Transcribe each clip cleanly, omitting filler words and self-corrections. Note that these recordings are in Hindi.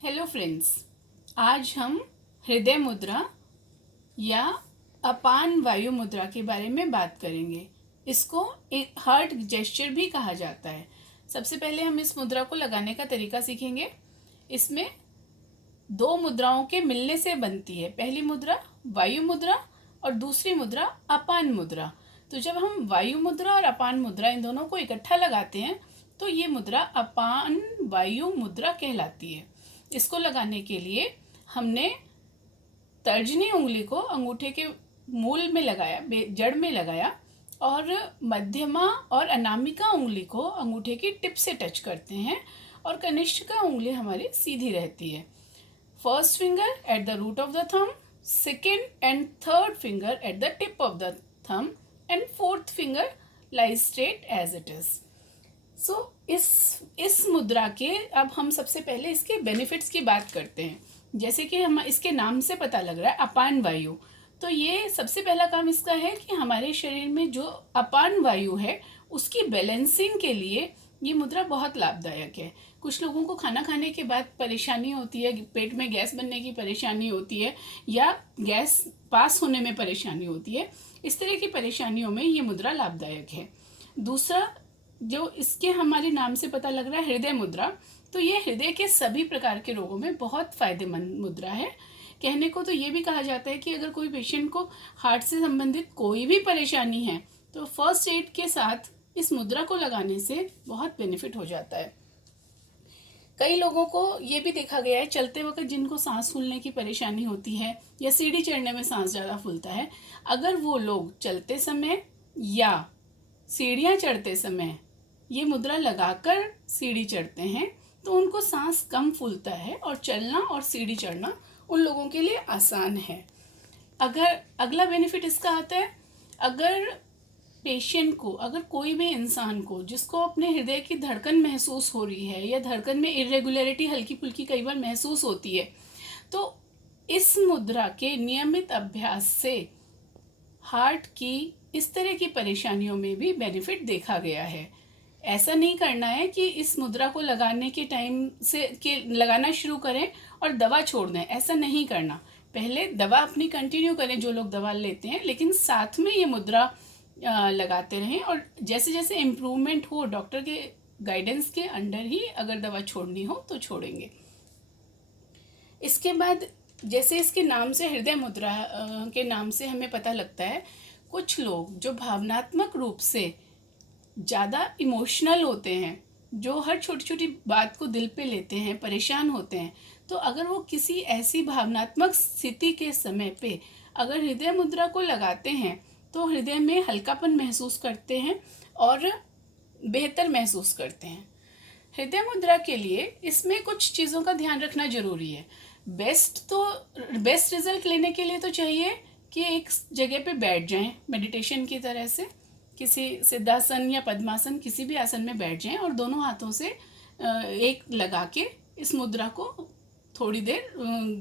हेलो फ्रेंड्स, आज हम हृदय मुद्रा या अपान वायु मुद्रा के बारे में बात करेंगे। इसको एक हार्ट जेस्चर भी कहा जाता है। सबसे पहले हम इस मुद्रा को लगाने का तरीका सीखेंगे। इसमें दो मुद्राओं के मिलने से बनती है। पहली मुद्रा वायु मुद्रा और दूसरी मुद्रा अपान मुद्रा। तो जब हम वायु मुद्रा और अपान मुद्रा इन दोनों को इकट्ठा लगाते हैं तो ये मुद्रा अपान वायु मुद्रा कहलाती है। इसको लगाने के लिए हमने तर्जनी उंगली को अंगूठे के मूल में लगाया, जड़ में लगाया, और मध्यमा और अनामिका उंगली को अंगूठे की टिप से टच करते हैं और कनिष्ठिका उंगली हमारी सीधी रहती है। First finger at the root of the thumb, second and third finger at the tip of the thumb and fourth finger lies straight as it is. So इस मुद्रा के अब हम सबसे पहले इसके बेनिफिट्स की बात करते हैं। जैसे कि हम इसके नाम से पता लग रहा है अपान वायु, तो ये सबसे पहला काम इसका है कि हमारे शरीर में जो अपान वायु है उसकी बैलेंसिंग के लिए ये मुद्रा बहुत लाभदायक है। कुछ लोगों को खाना खाने के बाद परेशानी होती है, पेट में गैस बनने की परेशानी होती है या गैस पास होने में परेशानी होती है। इस तरह की परेशानियों में ये मुद्रा लाभदायक है। दूसरा, जो इसके हमारे नाम से पता लग रहा है हृदय मुद्रा, तो ये हृदय के सभी प्रकार के रोगों में बहुत फायदेमंद मुद्रा है। कहने को तो ये भी कहा जाता है कि अगर कोई पेशेंट को हार्ट से संबंधित कोई भी परेशानी है तो फर्स्ट एड के साथ इस मुद्रा को लगाने से बहुत बेनिफिट हो जाता है। कई लोगों को ये भी देखा गया है चलते वक्त जिनको सांस फूलने की परेशानी होती है या सीढ़ी चढ़ने में सांस ज़्यादा फूलता है, अगर वो लोग चलते समय या सीढ़ियाँ चढ़ते समय ये मुद्रा लगाकर सीढ़ी चढ़ते हैं तो उनको सांस कम फूलता है और चलना और सीढ़ी चढ़ना उन लोगों के लिए आसान है। अगर अगला बेनिफिट इसका आता है, अगर पेशेंट को, अगर कोई भी इंसान को जिसको अपने हृदय की धड़कन महसूस हो रही है या धड़कन में इरेगुलरिटी हल्की फुल्की कई बार महसूस होती है, तो इस मुद्रा के नियमित अभ्यास से हार्ट की इस तरह की परेशानियों में भी बेनिफिट देखा गया है। ऐसा नहीं करना है कि इस मुद्रा को लगाने के टाइम से कि लगाना शुरू करें और दवा छोड़ दें, ऐसा नहीं करना। पहले दवा अपनी कंटिन्यू करें जो लोग दवा लेते हैं, लेकिन साथ में ये मुद्रा लगाते रहें और जैसे जैसे इम्प्रूवमेंट हो डॉक्टर के गाइडेंस के अंडर ही अगर दवा छोड़नी हो तो छोड़ेंगे। इसके बाद जैसे इसके नाम से हृदय मुद्रा के नाम से हमें पता लगता है, कुछ लोग जो भावनात्मक रूप से ज़्यादा इमोशनल होते हैं, जो हर छोटी छोटी बात को दिल पे लेते हैं, परेशान होते हैं, तो अगर वो किसी ऐसी भावनात्मक स्थिति के समय पे अगर हृदय मुद्रा को लगाते हैं तो हृदय में हल्कापन महसूस करते हैं और बेहतर महसूस करते हैं। हृदय मुद्रा के लिए इसमें कुछ चीज़ों का ध्यान रखना ज़रूरी है। बेस्ट रिजल्ट लेने के लिए तो चाहिए कि एक जगह पे बैठ जाएं मेडिटेशन की तरह से, किसी सिद्धासन या पद्मासन किसी भी आसन में बैठ जाएं और दोनों हाथों से एक लगा के इस मुद्रा को थोड़ी देर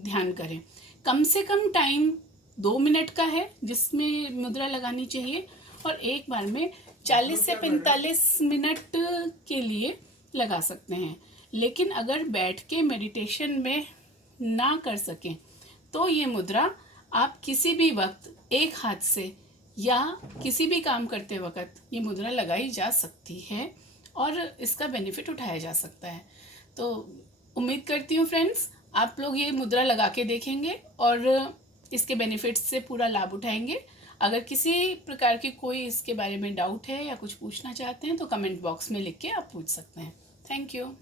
ध्यान करें। कम से कम टाइम 2 मिनट का है जिसमें मुद्रा लगानी चाहिए और एक बार में 40 से 45 मिनट के लिए लगा सकते हैं। लेकिन अगर बैठ के मेडिटेशन में ना कर सकें तो ये मुद्रा आप किसी भी वक्त एक हाथ से या किसी भी काम करते वक्त ये मुद्रा लगाई जा सकती है और इसका बेनिफिट उठाया जा सकता है। तो उम्मीद करती हूँ फ्रेंड्स आप लोग ये मुद्रा लगा के देखेंगे और इसके बेनिफिट्स से पूरा लाभ उठाएंगे। अगर किसी प्रकार की कोई इसके बारे में डाउट है या कुछ पूछना चाहते हैं तो कमेंट बॉक्स में लिख के आप पूछ सकते हैं। Thank you.